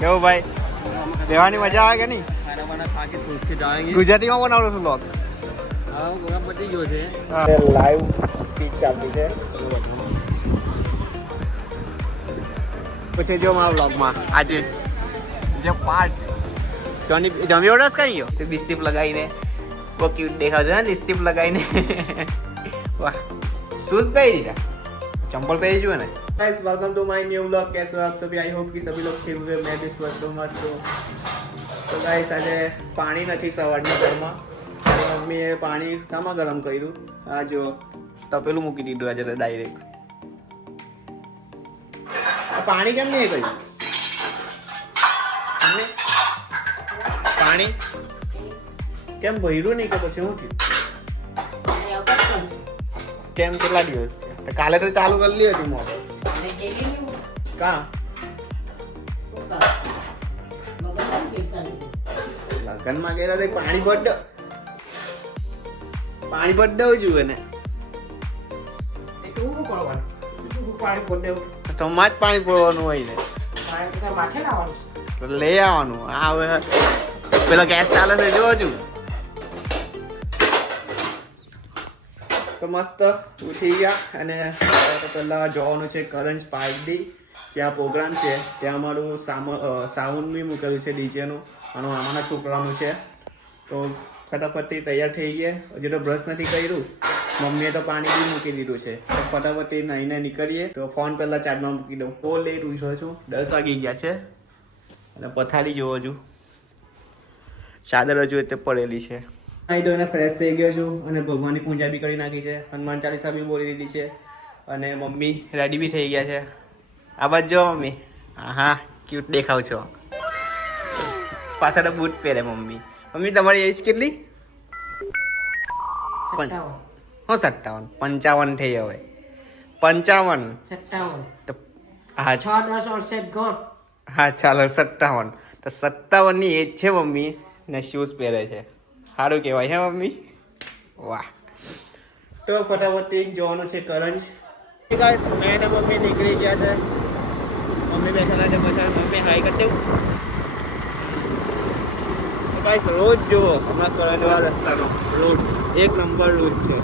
કેવું ભાઈ રહેવાની મજા આવે કે નહીં? ખાના વાના ખા કે सोच के जाएंगे। ગુજરાતીમાં બનાવડો છું લોક હા પૂરા પતી ગયો છે। લાઈવ સ્પીચ ચાલતી છે પછી જો મારા બ્લોગમાં આજે જે પાર્ટ જમી ઓર્ડર કઈ ગયો તે બિસ્તીપ લગાવીને બહુ ક્યુટ દેખાવ છે ને બિસ્તીપ લગાવીને વાહ शूज पहन लिया चंपल पहन जो है ना guys welcome to my new vlog. कैसे हो आप सभी? आई होप कि सभी लोग ठीक हुए, मैं भी स्वस्थ हूँ, मस्त हूँ। तो गाइस आज पानी नहीं सवारना घરમાં મમ્મીએ પાણી કામાં ગરમ કર્યું આ જો તપેલું મૂકી દીધું આજે ડાયરેક્ટ પાણી કેમ નહીં કર્યું પાણી કેમ ભર્યું નહીં કે પછી શું થયું કેમ કેટલા દિવસ છે કાલે તો ચાલુ કરી લી હતી મોટર કા લગનમાં ગયેલા પાણી ભર દઉં જોઈએ ને તો માં જ પાણી પડવાનું હોય ને લઈ આવવાનું આ હવે પેલો ગેસ ચાલે છે જોજો તો મસ્ત ઉઠી ગયા અને પહેલાં જવાનું છે કરંજ પાર્ટી ત્યાં પ્રોગ્રામ છે ત્યાં અમારું સાઉન્ડ બી મૂકેલું છે ડીજેનું અને અમારા છોકરાનું છે તો ફટાફટથી તૈયાર થઈ ગયા હજી તો બ્રશ નથી કર્યું મમ્મીએ તો પાણી બી મૂકી દીધું છે તો ફટાફટથી નાહીને નીકળીએ તો ફોન પહેલાં ચાર્જમાં મૂકી દઉં બહુ લેટ ઉઠ્યો છું 10 વાગી ગયા છે અને પથારી જોવો છું ચાદર હજુ તે પડેલી છે નાઈ ધોઈને ફ્રેશ થઈ ગયો છું અને ભગવાનની પૂજા બી કરી નાખી છે હનુમાન ચાલીસા બી બોલી દીધી છે અને મમ્મી રેડી બી થઈ ગયા છે આ બાજુ જો મમ્મી હા ક્યુટ દેખાવ છો પાછળ બૂટ પહેરે મમ્મી મમ્મી તમારી એજ કેટલી 57 55 થઈ હવે 55 તો હા 6-10 વર્ષે હા ચાલો 57 તો 57 ની એજ છે મમ્મી ને શૂઝ પહેરે છે સારું કહેવાય હે મમ્મી વાહ તો ફટાફટ જવાનું છે કરંજ ગાઈસ મેં ને મમ્મી નીકળી ગયા છે મમ્મી બેઠેલા છે પછી મમ્મી હાઈ કરી દઉં ગાઈસ રોજ જુઓ હમણાં કરંજવાળા રસ્તાનો રોડ એક નંબર રોડ છે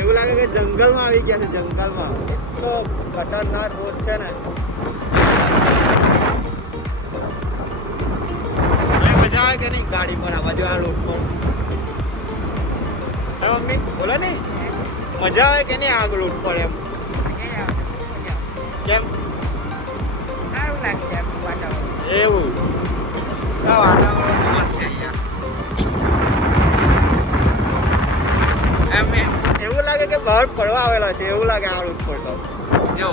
એવું લાગે કે જંગલમાં આવી ગયા છે જંગલમાં એટલો ખતરનાક રોડ છે ને મજા આવે કે નહીં ગાડી પર આ બાજુ આ રોડ પર હા મમ્મી બોલો ને મજા આવે કે નહીં આ રોડ પર એમ કેમ સારું લાગે છે વાતાવરણ એવું વાતાવરણ મસ્ત છે અહીંયા એમ એવું લાગે કે બહાર ફરવા આવેલા છે એવું લાગે આ રોડ પર તો જો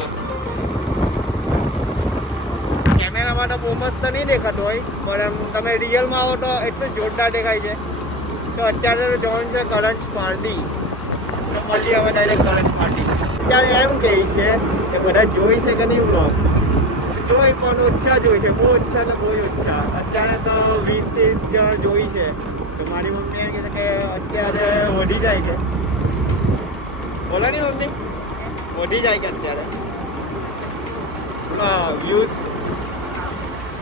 કેમેરામાં તો બહુ મસ્ત નહીં દેખાતો હોય પણ એમ તમે રિયલમાં આવો તો એટલું જોરદાર દેખાય છે તો અત્યારે જવાનું છે કરંજ પાર્ટી તો મળીએ હવે ડાયરેક્ટ કરંજ પાર્ટી અત્યારે એમ કહે છે કે બધા જોઈ છે કે નહીં બ્લોગ જોઈ પણ ઓછા જોઈ છે બહુ ઓછા એટલે બહુ ઓછા અત્યારે તો 20-30 જણ જોઈ છે તો મારી મમ્મી એમ કહે છે કે અત્યારે વધી જાય છે બોલો ને મમ્મી વધી જાય કે અત્યારે વ્યૂઝ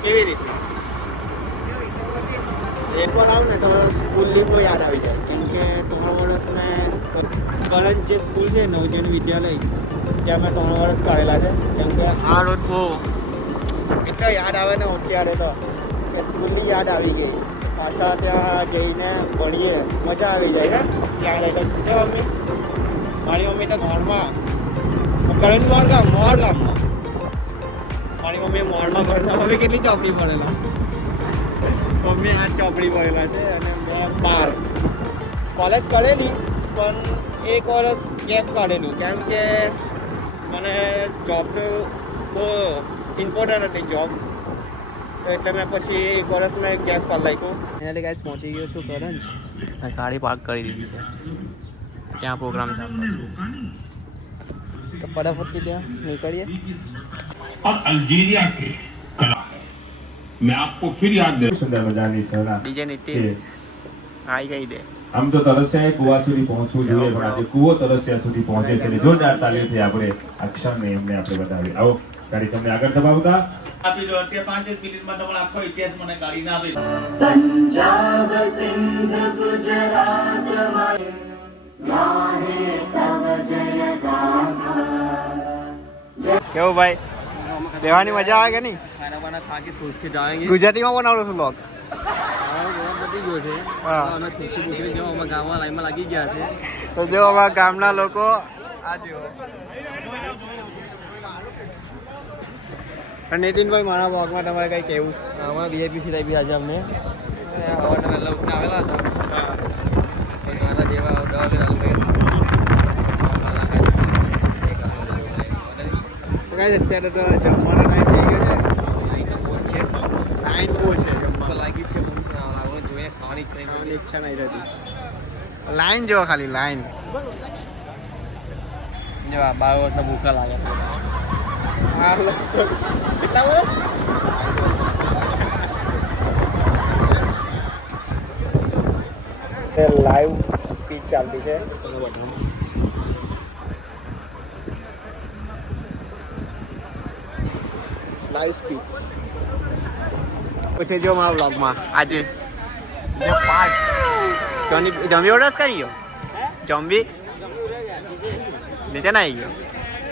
કેવી રીતે એકવાર આવું ને તો સ્કૂલની બહુ યાદ આવી જાય કેમ કે 3 વર્ષ મેં કરંજ જે સ્કૂલ છે નવજન વિદ્યાલય ત્યાં મેં 3 વર્ષ કરેલા છે કેમ કે આ રોડ બહુ એટલો યાદ આવે ને અત્યારે તો કે સ્કૂલની યાદ આવી ગઈ પાછા ત્યાં જઈને ભણીએ મજા આવી જાય ને ત્યાં લઈ તો મમ્મી મારી મમ્મી તો ઘરમાં કરંજ મોર ગામમાં મારી મમ્મી મોડમાં ભણતા મમ્મી કેટલી ચોપડી ભણેલા મમ્મી 8 ચોપડી ભણેલા છે અને મેં 12 કોલેજ કરેલી પણ 1 વર્ષ ગેપ કાઢેલું કેમ કે મને જોબનું બહુ ઇમ્પોર્ટન્ટ હતી જોબ એટલે મેં પછી 1 વર્ષ મેં ગેપ કરી નાખ્યું એનાથી ગાઈસ પહોંચી ગયો છું કરંજ ગાડી પાર્ક કરી દીધી છે ત્યાં પ્રોગ્રામ ચાલતો તો ફટાફટથી ત્યાં નીકળીએ और अल्जीरिया के कला है मैं आपको फिर याद दे सुंदर मजानी सहना डीजे नितिन आई गई दे આમ તો તરસ્યા કુવા સુધી પહોંચવું જોઈએ પણ આજે કુવો તરસ્યા સુધી પહોંચે છે જોરદાર તાલીમથી આપણે આ ક્ષણને એમને આપણે બતાવી આવો ગાડી તમને આગળ દબાવતા આપી દો કે 5 જ મિનિટમાં તમારો આખો ઇતિહાસ મને કાઢી ના આપી पंजाब सिंध गुजरात में गाहे तव जय गाथा કેવું ભાઈ રહેવાની મજા આવે કે નહીં? खाना वाना खा के ठूस के जाएंगे ગુજરાતીમાં બનાવડો છું લોક ગોળા પતી ગયો છે હા. અમે ઠૂસી બૂસી જો અમે ગામમાં લાઈનમાં લાગી ગયા છે તો જો અમારા ગામના લોકો આ જો નીતિનભાઈ મારા બ્લોગમાં તમારે કઈ કેવું? અમારા વીઆઈપી સિવાય બી આજે અમને સવારના વહેલા ઉઠીને આવેલા હતા પણ મારા જેવા 10 વાગે ચાલુ તો કઈ અત્યારે તો જમવાનો ટાઈમ થઈ ગયો છે. છે લાઈન બહુ છે જમવા લાગી છે લાગવાનું જોઈએ ખાવાની ઈચ્છા નહીં ખાવાની ઈચ્છા નહીં થતી. લાઈન જો ખાલી લાઈન જો આ 12 વર્ષના ભૂખા લાગે છે કેટલા વર્ષ? લાઈવ સ્પીચ ચાલતી છે. લાઈવ સ્પીચ પછી જો મારા બ્લોગમાં આજે જે પાર્ટ જમ્બી ઓર્ડર કરી ગયો જમ્બી નીચે ના આવી ગયો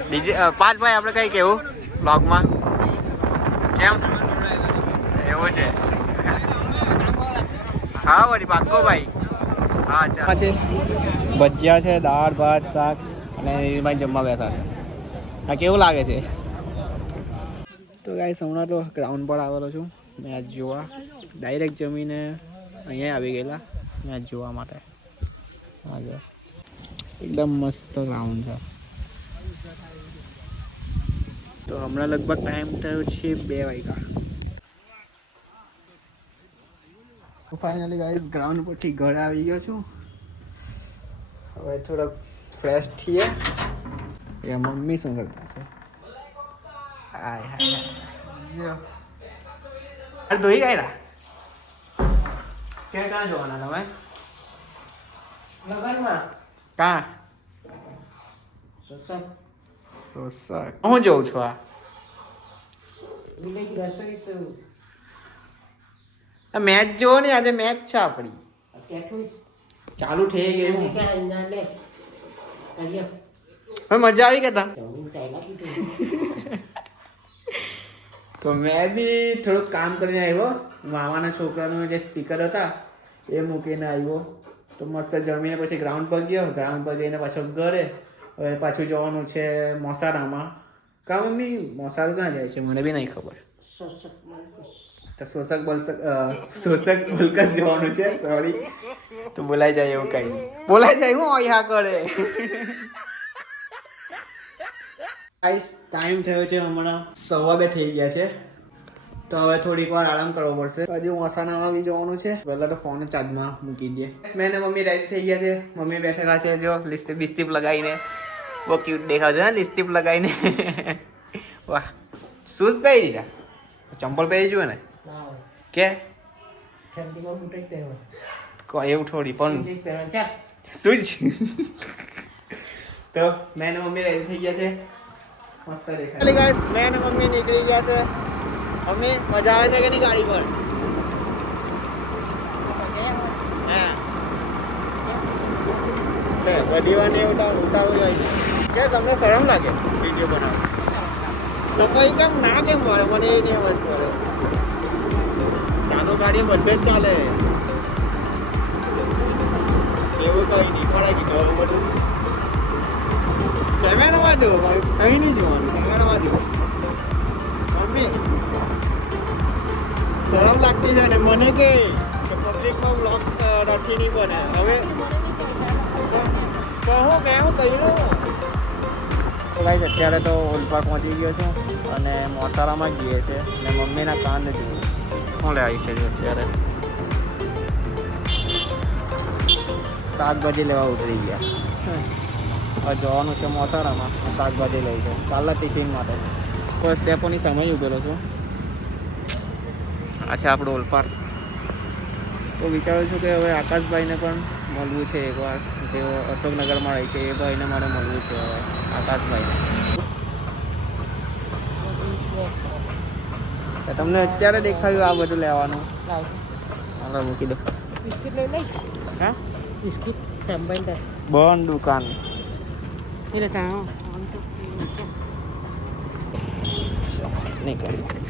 બીજી પાર્ટ ભાઈ આપણે કઈ કેવું બ્લોગમાં કેમ એવું છે? હા વળી પાક્કો ભાઈ. હા ચાલ છે ભજીયા છે, દાળ ભાત શાક અને ભાઈ જમવા બેઠા છે. હા કેવું લાગે છે? તો ગાઈસ હમણાં તો ગ્રાઉન્ડ પર આવેલો છું મેચ જોવા. ડાયરેક્ટ જમીને અહીંયા આવી ગયેલા મેચ જોવા માટે. હા જો એકદમ મસ્ત ગ્રાઉન્ડ છે. તો હમણાં લગભગ ટાઈમ થયો છે 2 વાગ્યા. તો ફાઇનલી ગાઈસ ગ્રાઉન્ડ પરથી ઘરે આવી ગયો છું. હવે થોડોક ફ્રેશ થઈએ. એ મમ્મી શું કરતા છે? હાય હાય જો અરે ધોઈ ગયા ક્યાં જોવાના તમે? લગનમાં કાં સોસક હું જોઉં છું આ મેચ જોવો ને આજે મેચ છે આપણી ચાલુ થઈ ગઈ હવે મજા આવી કે તા તો મેં બી થોડુંક કામ કરીને આવ્યો. મામાના છોકરાનું જે સ્પીકર હતા એ મૂકીને આવ્યો. તો મસ્ત જમીને પછી ગ્રાઉન્ડ પર ગયો. ગ્રાઉન્ડ પર જઈને પાછો ઘરે. હવે પાછું જવાનું છે મોસારામાં. કા મમ્મી મોસારું ક્યાં જાય છે મને બી નહીં ખબર. તો શોષક બલકસ જવાનું છે. સોરી તો બોલાઈ જાય એવું કઈ નહીં. બોલાઈ જાય હું અહીંયા કરે. ટાઈમ થયો છે હમણાં 1:15 થઈ ગયા છે. તો હવે થોડીક વાર આરામ કરવો પડશે. હજુ મસાણામાં બી જવાનું છે. પહેલાં તો ફોન ચાર્જમાં મૂકી દઈએ. મેં ને મમ્મી રેડી થઈ ગયા છે. મમ્મી બેઠેલા છે જો લિપસ્ટિક લગાવીને. બહુ ક્યુટ દેખાવ છે ને લિપસ્ટિક લગાવીને. વાહ શૂઝ પહેરી દીધા. ચંપલ પહેરી જુએ ને કે એવું થોડી પણ શૂઝ. તો મેં ને મમ્મી રેડી થઈ ગયા છે. મસ્ત દેખાય ગાઈસ. મેં ને મમ્મી નીકળી ગયા છે. મમ્મી મજા આવે છે કે નહીં ગાડી પર? હા લે બધી વાર ને ઉતારવું જાય કે તમને શરમ લાગે વિડીયો બનાવવા? તો પછી કેમ ના કેમ પડે મને એ નહીં સમજ પડે. ચાલો ગાડી બધે જ ચાલે એવું કઈ નહીં પડે કીધું બધું. કેમેરામાં જો કઈ નહીં જોવાનું કેમેરામાં જો. મમ્મી શરમ લાગતી છે ને મને કે પબ્લિકમાં બ્લોગ નથી નહીં બને. હવે કહું કર્યું. તો ભાઈ અત્યારે તો ઓલપાડ પહોંચી ગયો છું અને મોસારામાં જઈએ છે અને મમ્મીના કાન જોઈએ શું લે આવી છે અત્યારે શાકભાજી લેવા ઉતરી ગયા. હવે જવાનું છે મોસારામાં શાકભાજી લઈ છે કાલના ટિફિન માટે. કોઈ સ્ટેપોની સામે ઉભેલો છું. આ છે આપણું ઓલપાડ. તો વિચારું છું કે હવે આકાશભાઈને પણ મળવું છે એકવાર. જેઓ અશોકનગરમાં રહે છે એ ભાઈને મારે મળવું છે હવે આકાશભાઈને. તમને અત્યારે દેખાયું આ બધું લેવાનું હાલો મૂકી દો બિસ્કિટ લઈ લઈ હા બિસ્કિટ સેમ્પાઈન બંધ દુકાન એટલે કાં નહીં કરી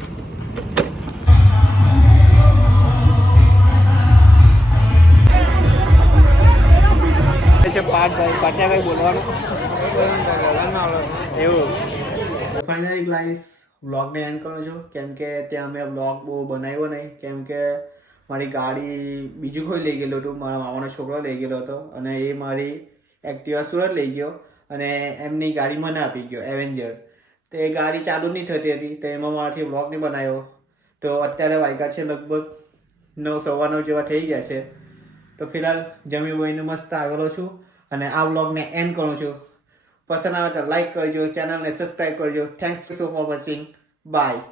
છે પાઠભાઈ પાઠ્યાભાઈ બોલવાનું એવું ફાઇનલી ગાઈસ વ્લોગને એન્ડ કરું છું કેમ કે ત્યાં મેં વ્લોગ બહુ બનાવ્યો નહીં કેમ કે મારી ગાડી બીજું કોઈ લઈ ગયેલું હતું મારા મામાનો છોકરો લઈ ગયેલો હતો અને એ મારી એક્ટિવા સુરત લઈ ગયો અને એમની ગાડી મને આપી ગયો એવેન્જર તો એ ગાડી ચાલુ નહીં થતી હતી તો એમાં મારાથી વ્લોગ નહીં બનાવ્યો તો અત્યારે વાગ્યા છે લગભગ 9:15 જેવા થઈ ગયા છે તો ફિલહાલ જમી વહીને મસ્ત આવેલો છું અને આ વ્લોગને એન્ડ કરું છું પસંદ આવે તો લાઈક કરજો ચેનલને સબસ્ક્રાઈબ કરજો થેન્ક્સ ફોર વોચિંગ બાય